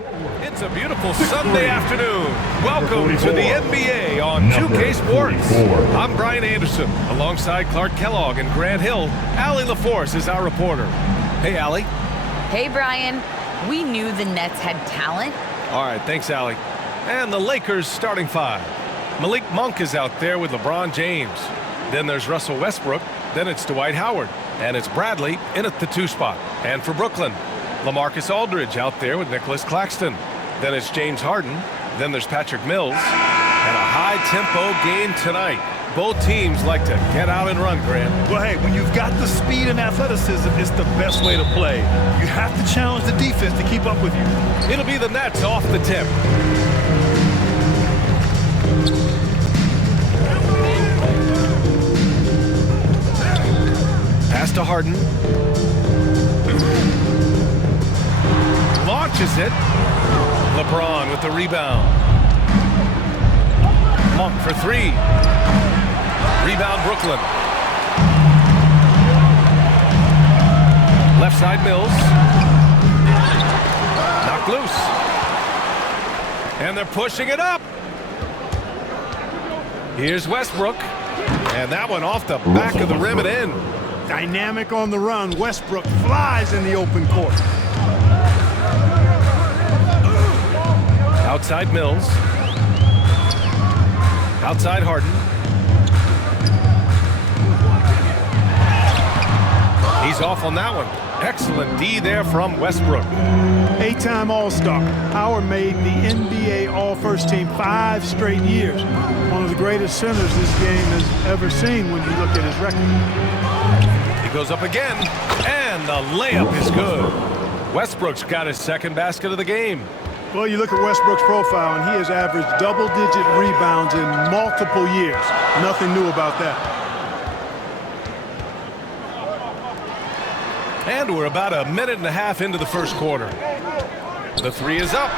It's a beautiful Sunday afternoon. Welcome to the NBA on 2K Sports. I'm Brian Anderson, alongside Clark Kellogg and Grant Hill. Allie LaForce is our reporter. Hey, Allie. Hey, Brian. We knew the Nets had talent. All right, thanks, Allie. And the Lakers starting five. Malik Monk is out there with LeBron James. Then there's Russell Westbrook. Then it's Dwight Howard. And it's Bradley in at the 2 spot. And for Brooklyn, LaMarcus Aldridge out there with Nicholas Claxton. Then it's James Harden. Then there's Patrick Mills. And a high-tempo game tonight. Both teams like to get out and run, Grant. Well, hey, when you've got the speed and athleticism, it's the best way to play. You have to challenge the defense to keep up with you. It'll be the Nets off the tip. Pass to Harden. Launches it. LeBron with the rebound. Monk for 3. Rebound Brooklyn. Left side Mills. Knocked loose. And they're pushing it up. Here's Westbrook. And that one off the back of the rim and in. Dynamic on the run. Westbrook flies in the open court. Outside Mills. Outside Harden. He's off on that one. Excellent D there from Westbrook. 8-time All-Star. Howard made the NBA All-First Team 5 straight years. One of the greatest centers this game has ever seen when you look at his record. He goes up again, and the layup is good. Westbrook's got his second basket of the game. Well, you look at Westbrook's profile, and he has averaged double-digit rebounds in multiple years. Nothing new about that. And we're about a minute and a half into the first quarter. The 3 is up.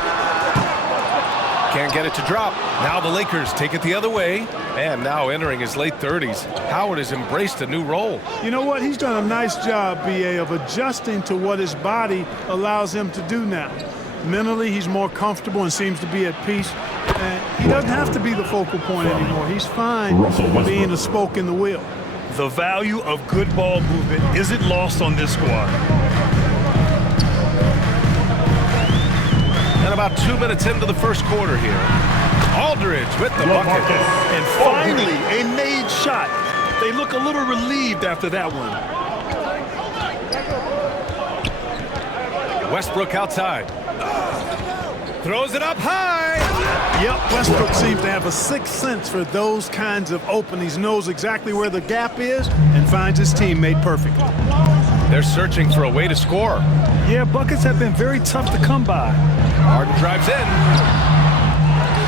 Can't get it to drop. Now the Lakers take it the other way. And now entering his late 30s, Howard has embraced a new role. You know what? He's done a nice job, B.A., of adjusting to what his body allows him to do now. Mentally, he's more comfortable and seems to be at peace. And he doesn't have to be the focal point anymore. He's fine being a spoke in the wheel. The value of good ball movement isn't lost on this squad. And about 2 minutes into the first quarter here. Aldridge with the bucket. And finally, a made shot. They look a little relieved after that one. Westbrook outside. Throws it up high. Yep, Westbrook seems to have a sixth sense for those kinds of openings. Knows exactly where the gap is and finds his teammate perfectly. They're searching for a way to score. Yeah, buckets have been very tough to come by. Harden drives in.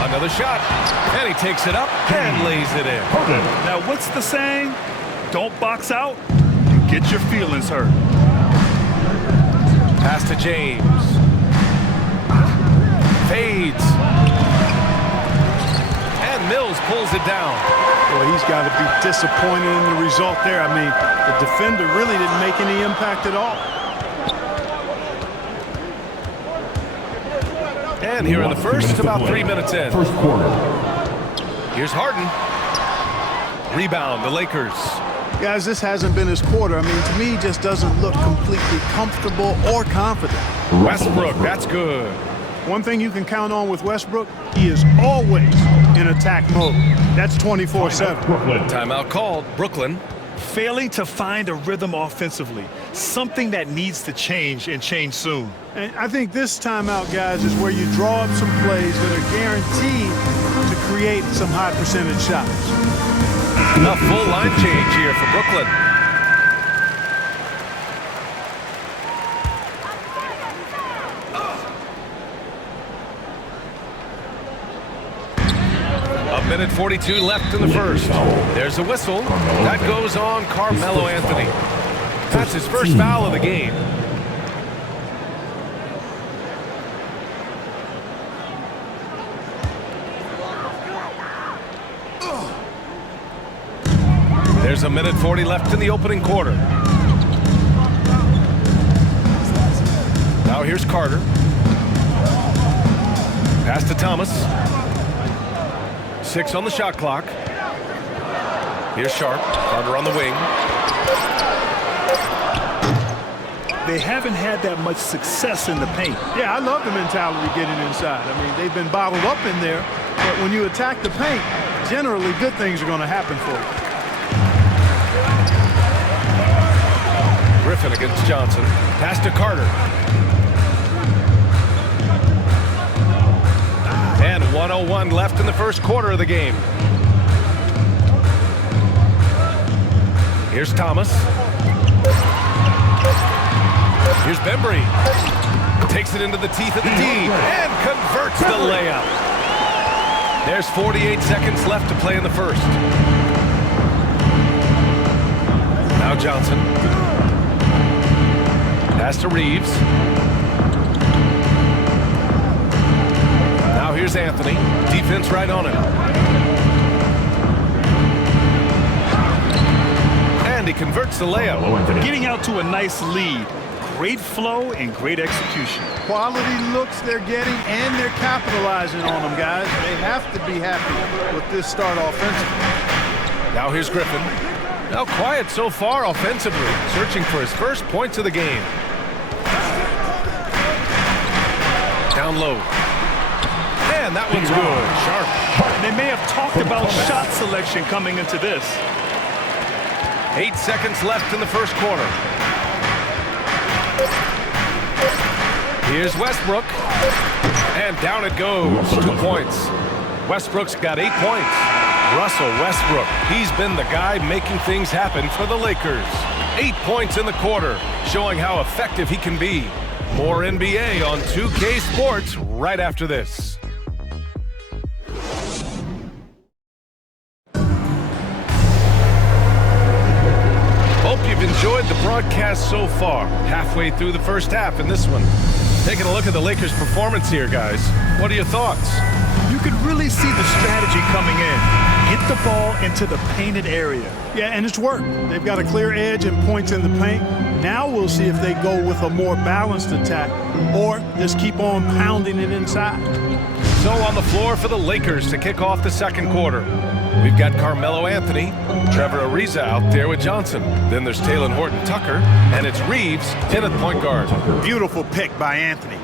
Another shot. And he takes it up and lays it in. Now, what's the saying? Don't box out, you get your feelings hurt. Pass to James. Fades. And Mills pulls it down. Well, he's got to be disappointed in the result there. I mean, the defender really didn't make any impact at all. And here in the first, it's about 3 minutes in. First quarter. Here's Harden. Rebound, the Lakers. Guys, this hasn't been his quarter. I mean, to me, he just doesn't look completely comfortable or confident. Westbrook, that's good. One thing you can count on with Westbrook, he is always in attack mode. That's 24/7. Timeout called. Brooklyn. Failing to find a rhythm offensively, something that needs to change and change soon. And I think this timeout, guys, is where you draw up some plays that are guaranteed to create some high percentage shots. A full line change here for Brooklyn. A minute 42 left in the first. There's a whistle. That goes on Carmelo Anthony. That's his first foul of the game. There's a minute 40 left in the opening quarter. Now here's Carter. to Thomas. 6 on the shot clock. Here's Sharp. Carter on the wing. They haven't had that much success in the paint. Yeah, I love the mentality getting inside. I mean, they've been bottled up in there, but when you attack the paint, generally good things are going to happen for you. Griffin against Johnson. Pass to Carter. And 1:01 left in the first quarter of the game. Here's Thomas. Here's Bembry. Takes it into the teeth of the D and converts the layup. There's 48 seconds left to play in the first. Now Johnson. Pass to Reeves. Now here's Anthony. Defense right on him. And he converts the layup. Getting out to a nice lead. Great flow and great execution. Quality looks they're getting, and they're capitalizing on them, guys. They have to be happy with this start offensively. Now here's Griffin. Now quiet so far offensively, searching for his first points of the game. Down low. And that one's good. Sharp. They may have talked about shot selection coming into this. 8 seconds left in the first quarter. Here's Westbrook. And down it goes. 2 points. Westbrook's got 8 points. Russell Westbrook, he's been the guy making things happen for the Lakers. 8 points in the quarter, showing how effective he can be. More NBA on 2K Sports right after this. Hope you've enjoyed the broadcast so far. Halfway through the first half in this one. Taking a look at the Lakers' performance here, guys. What are your thoughts? You could really see the strategy coming in. Get the ball into the painted area. Yeah, and it's worked. They've got a clear edge and points in the paint. Now we'll see if they go with a more balanced attack or just keep on pounding it inside. So on the floor for the Lakers to kick off the second quarter. We've got Carmelo Anthony, Trevor Ariza out there with Johnson. Then there's Talen Horton-Tucker, and it's Reeves in at point guard. Beautiful pick by Anthony.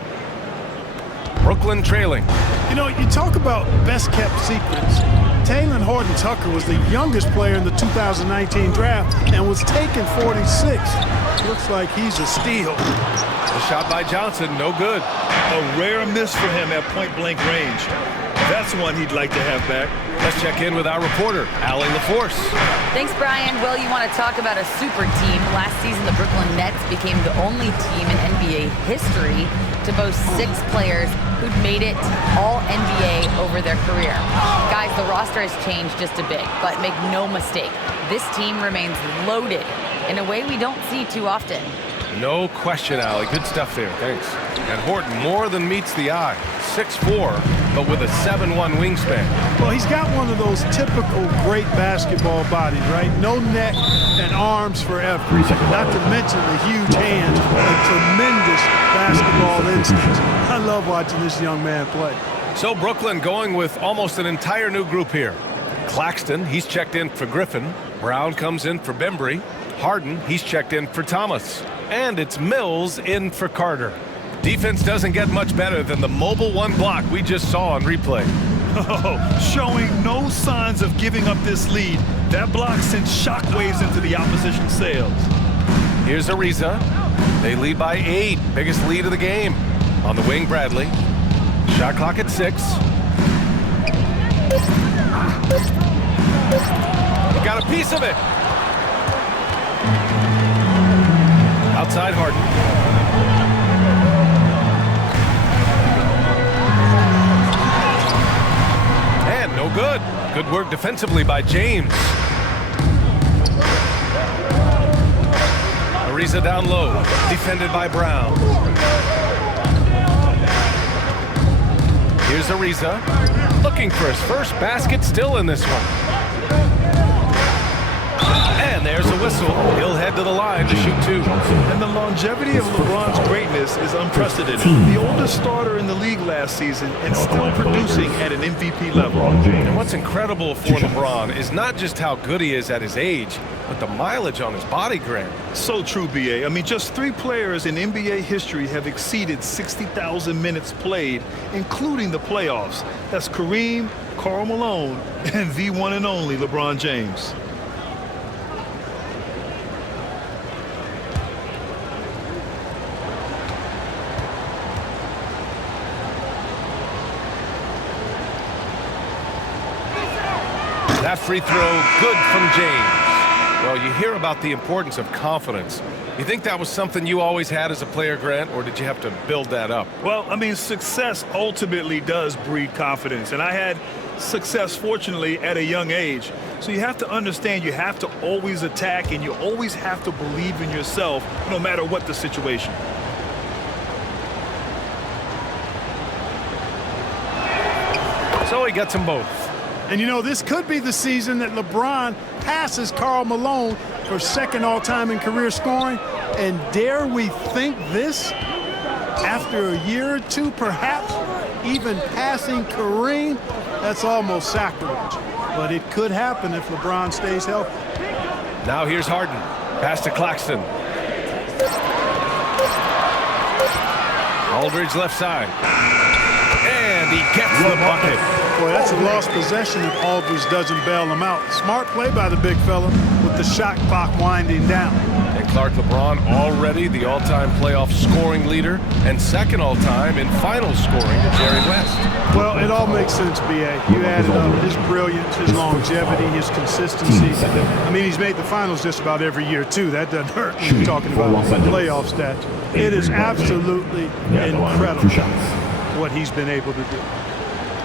Brooklyn trailing. You know, you talk about best-kept secrets. Talen Horton-Tucker was the youngest player in the 2019 draft and was taken 46th. Looks like he's a steal. The shot by Johnson, no good. A rare miss for him at point-blank range. That's one he'd like to have back. Let's check in with our reporter, Allie LaForce. Thanks, Brian. Well, you want to talk about a super team. Last season, the Brooklyn Nets became the only team in NBA history to boast 6 players who'd made it all NBA over their career. Guys, the roster has changed just a bit, but make no mistake, this team remains loaded in a way we don't see too often. No question, Allie. Good stuff there. Thanks. And Horton more than meets the eye. 6'4", but with a 7'1" wingspan. Well, he's got one of those typical great basketball bodies, right? No neck and arms forever. Not to mention the huge hands and tremendous basketball instincts. I love watching this young man play. So Brooklyn going with almost an entire new group here. Claxton, he's checked in for Griffin. Brown comes in for Bembry. Harden, he's checked in for Thomas. And it's Mills in for Carter. Defense doesn't get much better than the mobile one block we just saw on replay. Oh, showing no signs of giving up this lead. That block sent shockwaves into the opposition sails. Here's Ariza. They lead by 8. Biggest lead of the game. On the wing, Bradley. Shot clock at 6. He got a piece of it. Outside Harden. And no good. Good work defensively by James. Ariza down low. Defended by Brown. Here's Ariza. Looking for his first basket still in this one. And there's a whistle. He'll head head to the line to shoot 2. And the longevity of LeBron's greatness is unprecedented. The oldest starter in the league last season and still producing at an MVP level. And what's incredible for LeBron is not just how good he is at his age, but the mileage on his body, Grant. So true, B.A. I mean, just 3 players in NBA history have exceeded 60,000 minutes played, including the playoffs. That's Kareem, Karl Malone, and the one and only LeBron James. That free throw, good from James. Well, you hear about the importance of confidence. You think that was something you always had as a player, Grant, or did you have to build that up? Well, I mean, success ultimately does breed confidence. And I had success, fortunately, at a young age. So you have to understand you have to always attack and you always have to believe in yourself no matter what the situation. So he gets them both. And, you know, this could be the season that LeBron passes Karl Malone for second all-time in career scoring. And dare we think this? After a year or two, perhaps even passing Kareem? That's almost sacrilege. But it could happen if LeBron stays healthy. Now here's Harden. Pass to Claxton. Aldridge left side. And he gets the bucket. Boy, that's a lost possession if Aldridge doesn't bail him out. Smart play by the big fella with the shot clock winding down. And Clark, LeBron already the all-time playoff scoring leader and second all-time in final scoring to Jerry West. Well, it all makes sense, B.A. You added up his brilliance, his longevity, his consistency. I mean, he's made the finals just about every year, too. That doesn't hurt when you're talking about playoff stats. It is absolutely incredible what he's been able to do.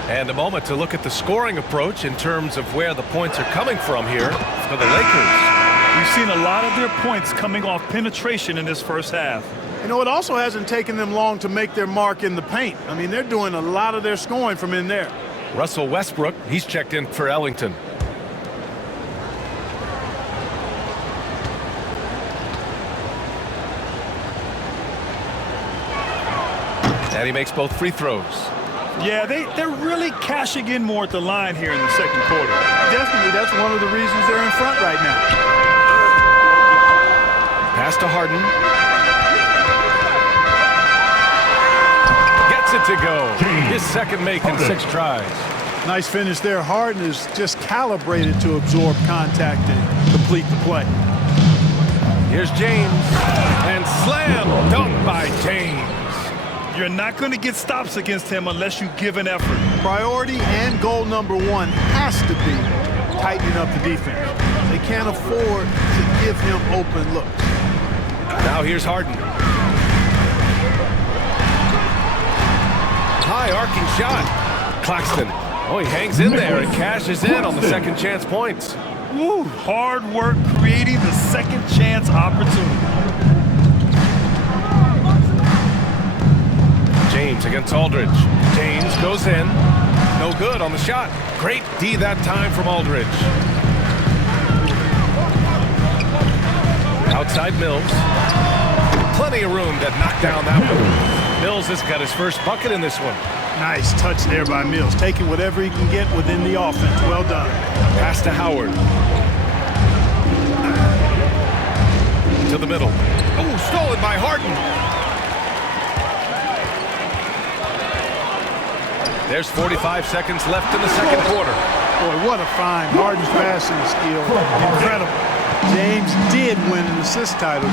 And a moment to look at the scoring approach in terms of where the points are coming from here for the Lakers. We've seen a lot of their points coming off penetration in this first half. You know, it also hasn't taken them long to make their mark in the paint. I mean, they're doing a lot of their scoring from in there. Russell Westbrook, he's checked in for Ellington. And he makes both free throws. Yeah, they're really cashing in more at the line here in the second quarter. Definitely, that's one of the reasons they're in front right now. Pass to Harden. Gets it to go. His second make in 6 tries. Nice finish there. Harden is just calibrated to absorb contact and complete the play. Here's James. And slam dunk by James. You're not going to get stops against him unless you give an effort. Priority and goal number 1 has to be tightening up the defense. They can't afford to give him open looks. Now here's Harden. High arcing shot. Claxton. Oh, he hangs in there and cashes in on the second chance points. Woo, hard work creating the second chance opportunity. James against Aldridge. James goes in. No good on the shot. Great D that time from Aldridge. Outside Mills. Plenty of room to knock down that one. Mills has got his first bucket in this one. Nice touch there by Mills. Taking whatever he can get within the offense. Well done. Pass to Howard. To the middle. Oh, stolen by Harden. There's 45 seconds left in the second quarter. Boy, what a find. Harden's passing skill. Incredible. James did win an assist title.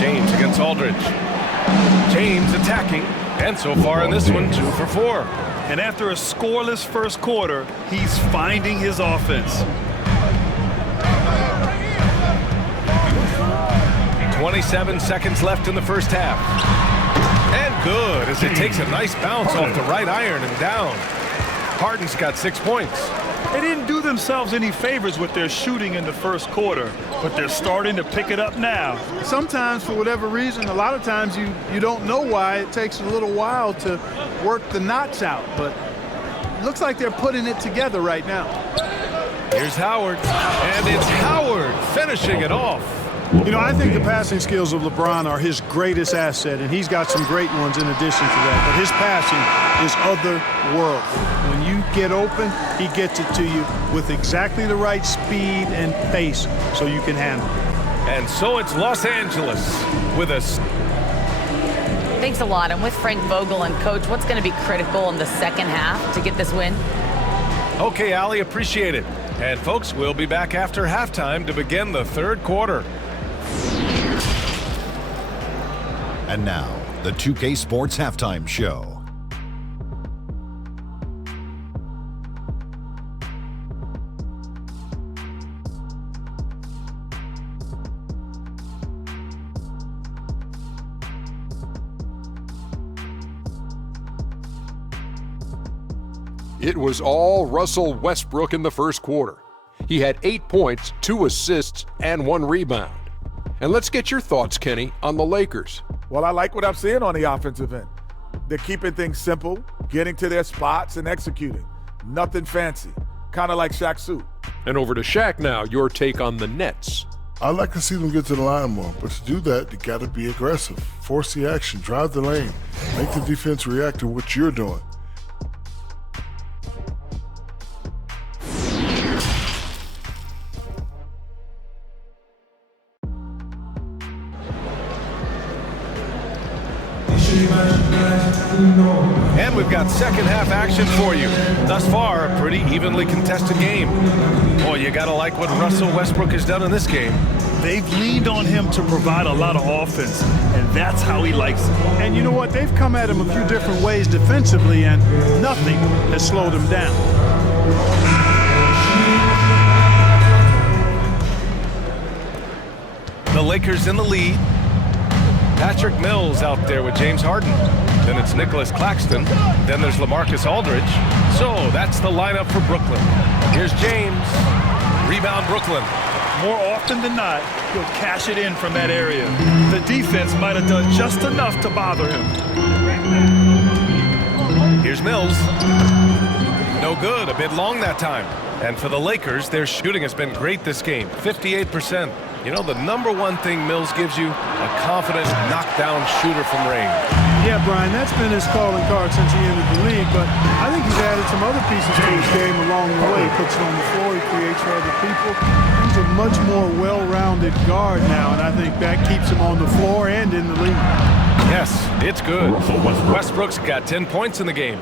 James against Aldridge. James attacking. And so far in this one, 2 for 4. And after a scoreless first quarter, he's finding his offense. 27 seconds left in the first half. And good, as it takes a nice bounce off the right iron and down. Harden's got 6 points. They didn't do themselves any favors with their shooting in the first quarter, but they're starting to pick it up now. Sometimes, for whatever reason, a lot of times you don't know why. It takes a little while to work the knots out, but it looks like they're putting it together right now. Here's Howard, and it's Howard finishing it off. You know, I think the passing skills of LeBron are his greatest asset, and he's got some great ones in addition to that. But his passing is otherworldly. When you get open, he gets it to you with exactly the right speed and pace so you can handle it. And so it's Los Angeles with us. Thanks a lot. I'm with Frank Vogel. And, Coach, what's going to be critical in the second half to get this win? Okay, Allie, appreciate it. And, folks, we'll be back after halftime to begin the third quarter. And now, the 2K Sports Halftime Show. It was all Russell Westbrook in the first quarter. He had 8 points, 2 assists, and 1 rebound. And let's get your thoughts, Kenny, on the Lakers. Well, I like what I'm seeing on the offensive end. They're keeping things simple, getting to their spots and executing. Nothing fancy, kind of like Shaq's suit. And over to Shaq now, your take on the Nets. I'd like to see them get to the line more, but to do that, you got to be aggressive. Force the action, drive the lane, make the defense react to what you're doing. And we've got second half action for you. Thus far, a pretty evenly contested game. Boy, you gotta like what Russell Westbrook has done in this game. They've leaned on him to provide a lot of offense, and that's how he likes it. And you know what? They've come at him a few different ways defensively, and nothing has slowed him down. The Lakers in the lead. Patrick Mills out there with James Harden. Then it's Nicholas Claxton. Then there's LaMarcus Aldridge. So that's the lineup for Brooklyn. Here's James. Rebound Brooklyn. More often than not, he'll cash it in from that area. The defense might have done just enough to bother him. Here's Mills. No good, a bit long that time. And for the Lakers, their shooting has been great this game, 58%. You know, the number one thing Mills gives you, a confident knockdown shooter from range. Yeah, Brian, that's been his calling card since he entered the league, but I think he's added some other pieces to his game along the way. He puts it on the floor, he creates for other people. He's a much more well-rounded guard now, and I think that keeps him on the floor and in the league. Yes, it's good. Westbrook's got 10 points in the game.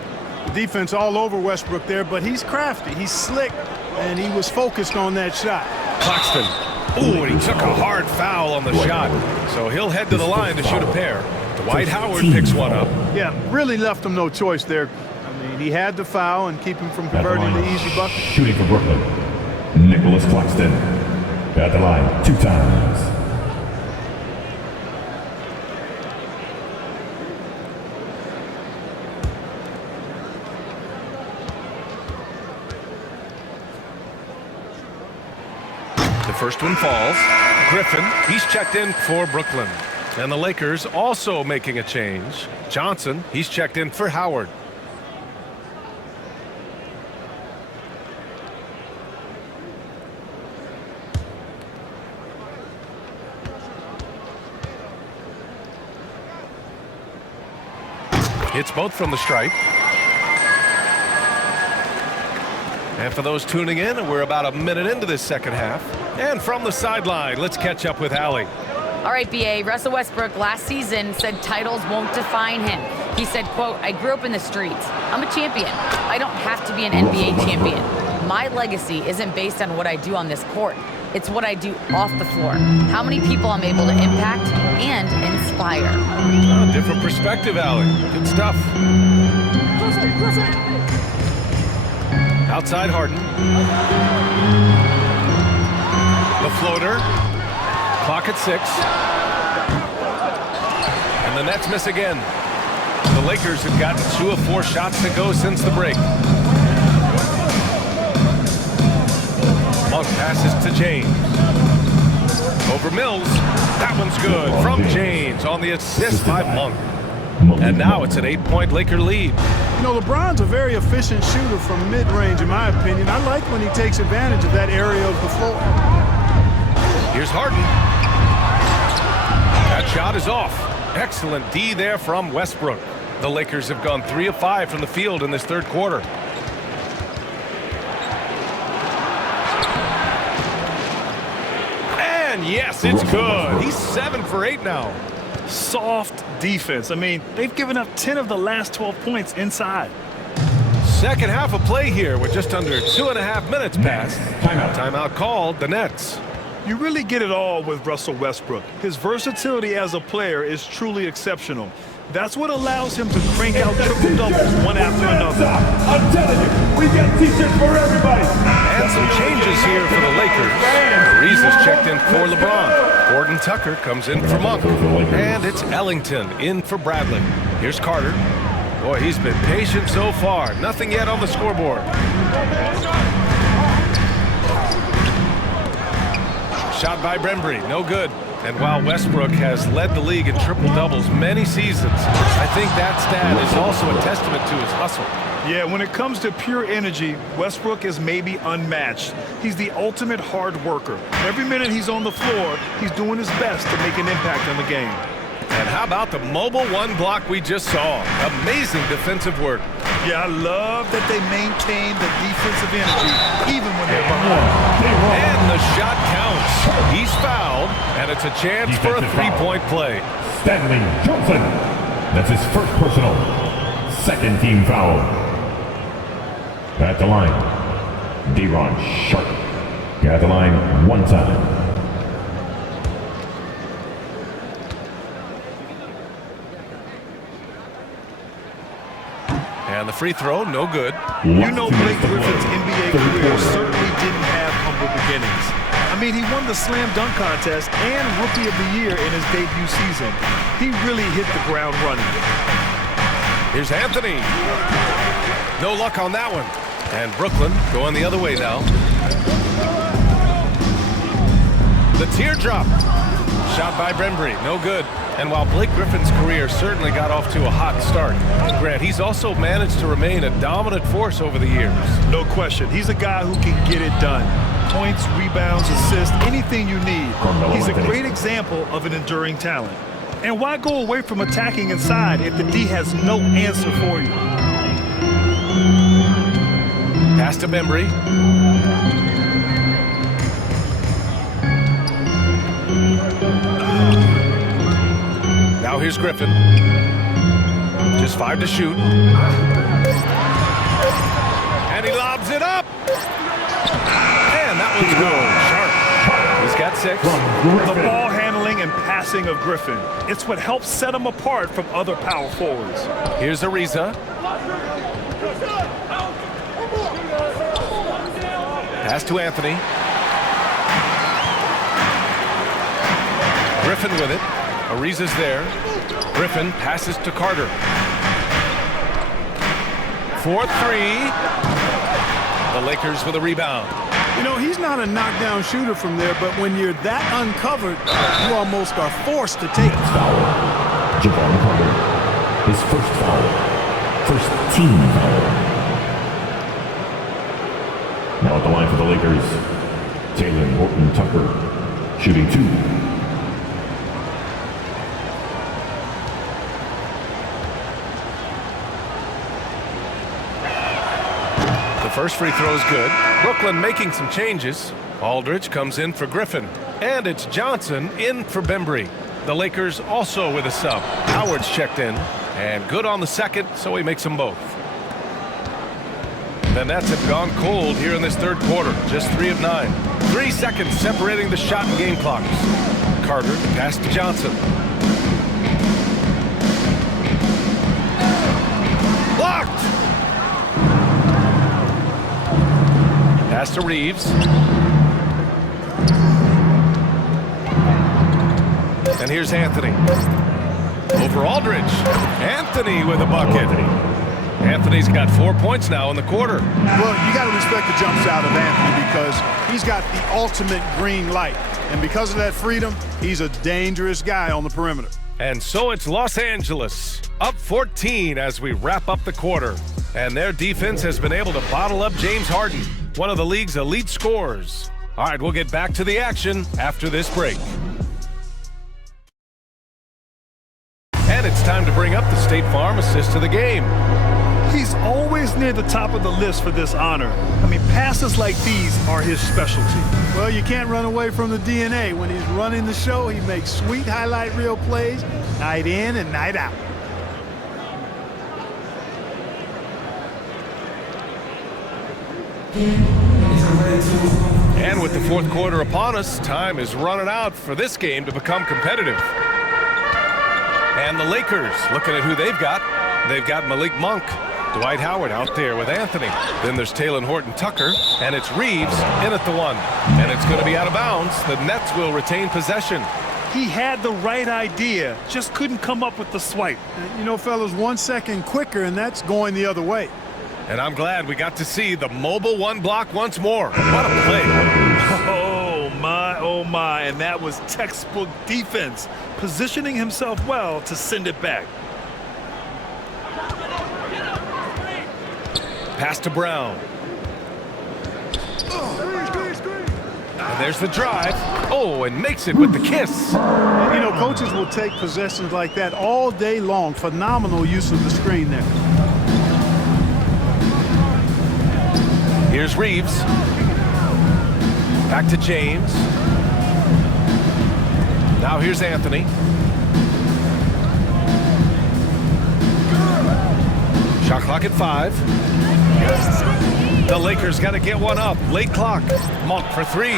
The defense all over Westbrook there, but he's crafty, he's slick, and he was focused on that shot. Claxton. Ooh, and he took a hard foul on the shot. So he'll head to the line to shoot a pair. Dwight Howard picks one up. Yeah, really left him no choice there. I mean, he had to foul and keep him from converting the easy bucket. Shooting for Brooklyn, Nicholas Claxton. At the line 2 times. The first one falls. Griffin, he's checked in for Brooklyn. And the Lakers also making a change. Johnson, he's checked in for Howard. Hits both from the stripe. And for those tuning in, we're about a minute into this second half. And from the sideline, let's catch up with Allie. All right, BA, Russell Westbrook last season said titles won't define him. He said, quote, "I grew up in the streets. I'm a champion. I don't have to be an NBA champion. My legacy isn't based on what I do on this court. It's what I do off the floor. How many people I'm able to impact and inspire." Different perspective, Allie. Good stuff. Outside Harden. The floater. Clock at 6. And the Nets miss again. The Lakers have gotten 2 of 4 shots to go since the break. Monk passes to James. Over Mills. That one's good from James on the assist by Monk. And now it's an 8-point Laker lead. You know, LeBron's a very efficient shooter from mid-range, in my opinion. I like when he takes advantage of that area of the floor. Here's Harden. That shot is off. Excellent D there from Westbrook. The Lakers have gone 3 of 5 from the field in this third quarter. And yes, it's good. He's 7 for 8 now. Soft defense. I mean, they've given up 10 of the last 12 points inside. Second half of play here with just under 2.5 minutes passed. Timeout called the Nets. You really get it all with Russell Westbrook. His versatility as a player is truly exceptional. That's what allows him to crank out triple-doubles one after another. I'm telling you, we got t-shirts for everybody. And some changes here for the Lakers. Ariza's checked in for LeBron. Gordon Tucker comes in for Monk. And it's Ellington in for Bradley. Here's Carter. Boy, he's been patient so far. Nothing yet on the scoreboard. Shot by Brembry, no good. And while Westbrook has led the league in triple-doubles many seasons, I think that stat is also a testament to his hustle. Yeah, when it comes to pure energy, Westbrook is maybe unmatched. He's the ultimate hard worker. Every minute he's on the floor, he's doing his best to make an impact on the game. And how about the mobile one block we just saw? Amazing defensive work. Yeah, I love that they maintain the defensive energy even when they're behind. And the shot counts. He's fouled, and it's a chance for a three-point play. Stanley Johnson. That's his first personal. Second team foul. At the line, De'Ron Sharp. At the line one time. And the free throw, no good. You know Blake Griffin's NBA career certainly didn't have humble beginnings. I mean, he won the slam dunk contest and Rookie of the Year in his debut season. He really hit the ground running. Here's Anthony. No luck on that one. And Brooklyn going the other way now. The teardrop. Shot by Brembry, no good. And while Blake Griffin's career certainly got off to a hot start, Grant, he's also managed to remain a dominant force over the years. No question. He's a guy who can get it done. Points, rebounds, assists, anything you need. He's a great example of an enduring talent. And why go away from attacking inside if the D has no answer for you? Pass to Brembry. Now here's Griffin. Just 5 to shoot. And he lobs it up. And that one's good. Sharp. He's got 6. The ball handling and passing of Griffin. It's what helps set him apart from other power forwards. Here's Ariza. Pass to Anthony. Griffin with it. Ariza's there. Griffin passes to Carter. 4-3. The Lakers with a rebound. You know, he's not a knockdown shooter from there, but when you're that uncovered, you almost are forced to take it. Foul. Javon Carter. His first foul. First team foul. Now at the line for the Lakers, Taylor Horton Tucker, shooting 2. First free throw is good. Brooklyn making some changes. Aldridge comes in for Griffin. And it's Johnson in for Brembry. The Lakers also with a sub. Howard's checked in. And good on the second, so he makes them both. The Nets have gone cold here in this third quarter. Just 3 of 9. 3 seconds separating the shot and game clocks. Carter to pass to Johnson. Blocked! Pass to Reeves. And here's Anthony. Over Aldridge. Anthony with a bucket. Anthony's got 4 points now in the quarter. Well, you got to respect the jump shot of Anthony because he's got the ultimate green light. And because of that freedom, he's a dangerous guy on the perimeter. And so it's Los Angeles, up 14 as we wrap up the quarter. And their defense has been able to bottle up James Harden, one of the league's elite scorers. All right, we'll get back to the action after this break. And it's time to bring up the State Farm assist of the game. He's always near the top of the list for this honor. I mean, passes like these are his specialty. Well, you can't run away from the DNA. When he's running the show, he makes sweet highlight reel plays night in and night out. And with the fourth quarter upon us, time is running out for this game to become competitive. And the Lakers, looking at who they've got. They've got Malik Monk, Dwight Howard out there with Anthony. Then there's Taylor Horton-Tucker, and it's Reeves in at the one. And it's going to be out of bounds. The Nets will retain possession. He had the right idea, just couldn't come up with the swipe. You know, fellas, 1 second quicker, and that's going the other way. And I'm glad we got to see the mobile one block once more. What a play. Oh my, and that was textbook defense, positioning himself well to send it back. Pass to Brown. And there's the drive. Oh, and makes it with the kiss. You know, coaches will take possessions like that all day long. Phenomenal use of the screen there. Here's Reeves. Back to James. Now here's Anthony. Shot clock at 5. The Lakers got to get one up. Late clock. Monk for 3.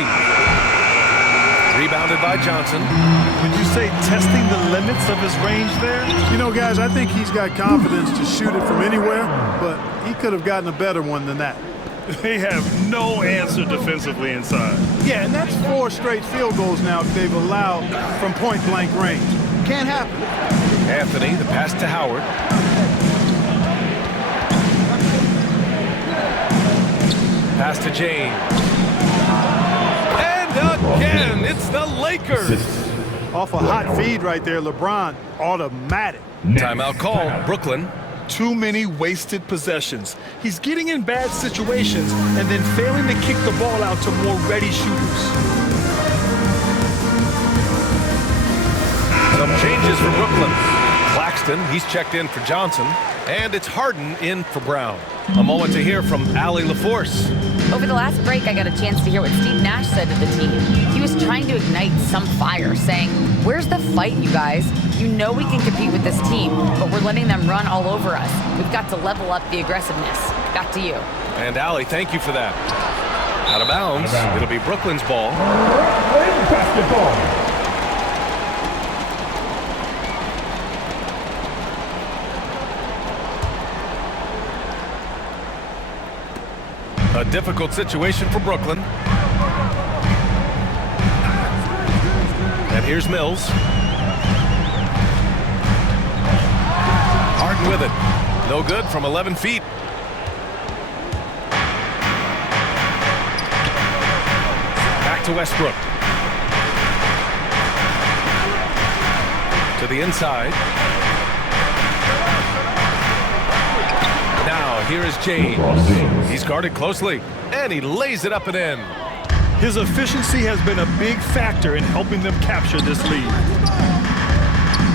Rebounded by Johnson. Would you say testing the limits of his range there? You know, guys, I think he's got confidence to shoot it from anywhere, but he could have gotten a better one than that. They have no answer defensively inside. Yeah, and that's 4 straight field goals now they've allowed from point-blank range. Can't happen. Anthony, the pass to Howard. Pass to James. And again, it's the Lakers. Off a hot feed right there, LeBron, automatic. Timeout call, Brooklyn. Too many wasted possessions. He's getting in bad situations and then failing to kick the ball out to more ready shooters. Some changes for Brooklyn. Claxton, he's checked in for Johnson. And it's Harden in for Brown. A moment to hear from Allie LaForce. Over the last break, I got a chance to hear what Steve Nash said to the team. He was trying to ignite some fire, saying, "Where's the fight, you guys? You know we can compete with this team, but we're letting them run all over us. We've got to level up the aggressiveness." Back to you. And Allie, thank you for that. Out of bounds. It'll be Brooklyn's ball. Basketball. A difficult situation for Brooklyn. And here's Mills. Harden with it. No good from 11 feet. Back to Westbrook. To the inside. Now here is James. He's guarded closely, and he lays it up and in. His efficiency has been a big factor in helping them capture this lead.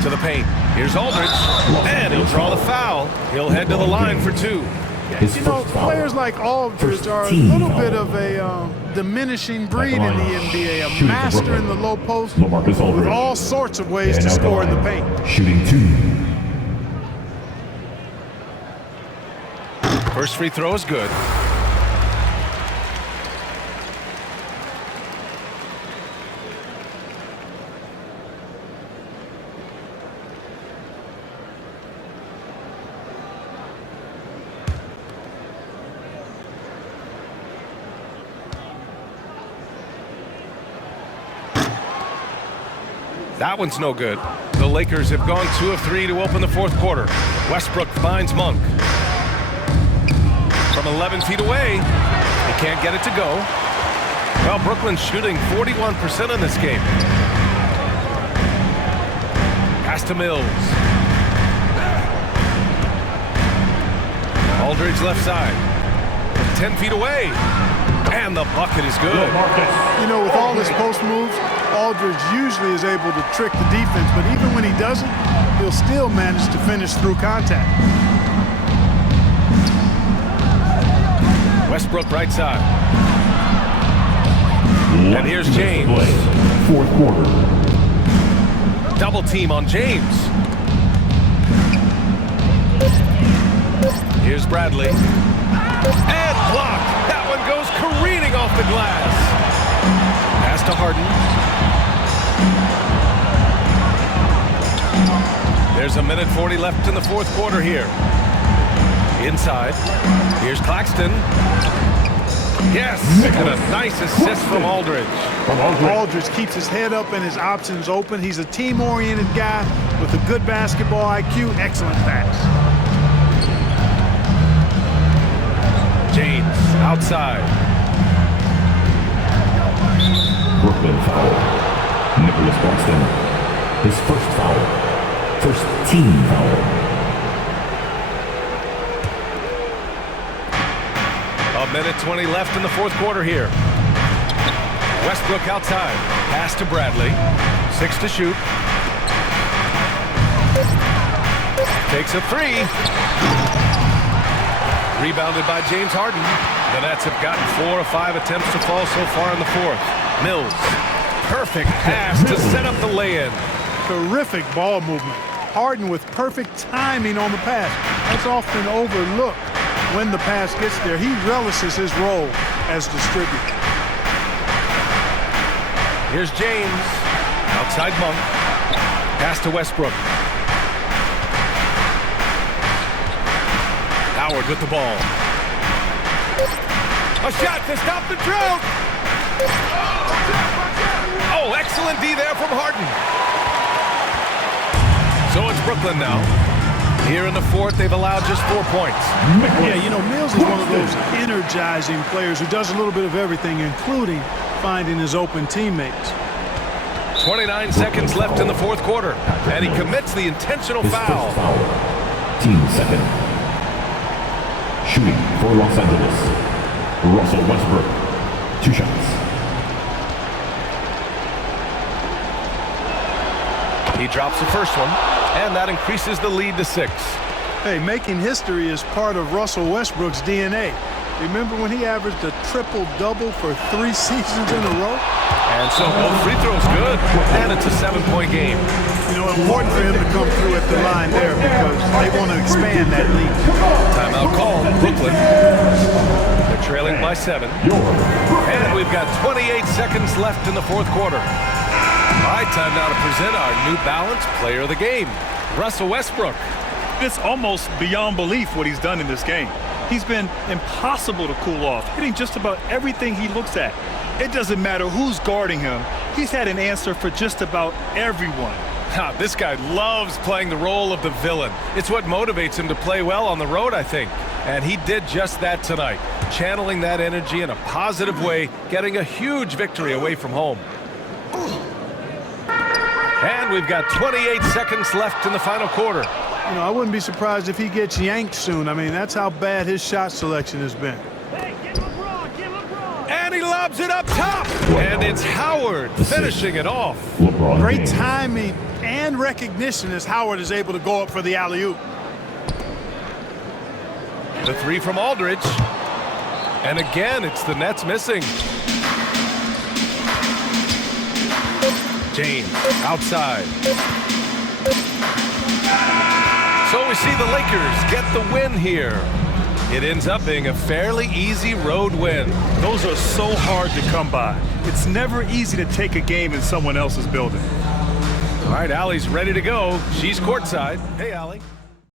To the paint. Here's Aldridge, and he'll draw the foul. He'll head to the line for 2. You know, players like Aldridge are a little bit of a diminishing breed in the NBA, a master in the low post with all sorts of ways to score in the paint. Shooting 2. First free throw is good. That one's no good. The Lakers have gone 2 of 3 to open the fourth quarter. Westbrook finds Monk. From 11 feet away, he can't get it to go. Well, Brooklyn's shooting 41% in this game. Pass to Mills. Aldridge left side. 10 feet away. And the bucket is good. You know, with all his post moves, Aldridge usually is able to trick the defense, but even when he doesn't, he'll still manage to finish through contact. Westbrook right side. And here's James. Fourth quarter. Double team on James. Here's Bradley. And blocked. That one goes careening off the glass. Pass to Harden. There's 1:40 left in the fourth quarter here. Inside. Here's Claxton. Yes, and a nice assist from Aldridge. Aldridge keeps his head up and his options open. He's a team-oriented guy with a good basketball IQ. Excellent pass. James outside. Brooklyn foul. Nicholas Claxton. His first foul. First team foul. 1:20 left in the fourth quarter here. Westbrook outside. Pass to Bradley. 6 to shoot. Takes a three. Rebounded by James Harden. The Nets have gotten 4 of 5 attempts to fall so far in the fourth. Mills. Perfect pass to set up the lay-in. Terrific ball movement. Harden with perfect timing on the pass. That's often overlooked. When the pass gets there, he relishes his role as distributor. Here's James. Outside Monk. Pass to Westbrook. Howard with the ball. A shot to stop the drought. Oh, excellent D there from Harden. So it's Brooklyn now. Here in the fourth, they've allowed just 4 points. Yeah, you know, Mills is one of those energizing players who does a little bit of everything, including finding his open teammates. 29 seconds left in the fourth quarter, and he commits the intentional foul. Team second. Shooting for Los Angeles, Russell Westbrook. 2 shots. He drops the first one, and that increases the lead to 6. Hey, making history is part of Russell Westbrook's DNA. Remember when he averaged a triple-double for 3 seasons in a row? And so both free throws good, and it's a 7-point game. You know, important for him to come through at the line there because they want to expand that lead. Timeout called, Brooklyn. They're trailing by 7. And we've got 28 seconds left in the fourth quarter. All right, time now to present our New Balance Player of the Game, Russell Westbrook. It's almost beyond belief what he's done in this game. He's been impossible to cool off, hitting just about everything he looks at. It doesn't matter who's guarding him. He's had an answer for just about everyone. This guy loves playing the role of the villain. It's what motivates him to play well on the road, I think. And he did just that tonight, channeling that energy in a positive way, getting a huge victory away from home. And we've got 28 seconds left in the final quarter. You know, I wouldn't be surprised if he gets yanked soon. I mean, that's how bad his shot selection has been. And he lobs it up top. And it's Howard finishing it off. Great timing and recognition as Howard is able to go up for the alley-oop. The 3 from Aldridge. And again, it's the Nets missing. James outside. So we see the Lakers get the win here. It ends up being a fairly easy road win. Those are so hard to come by. It's never easy to take a game in someone else's building. All right, Allie's ready to go. She's courtside. Hey, Allie.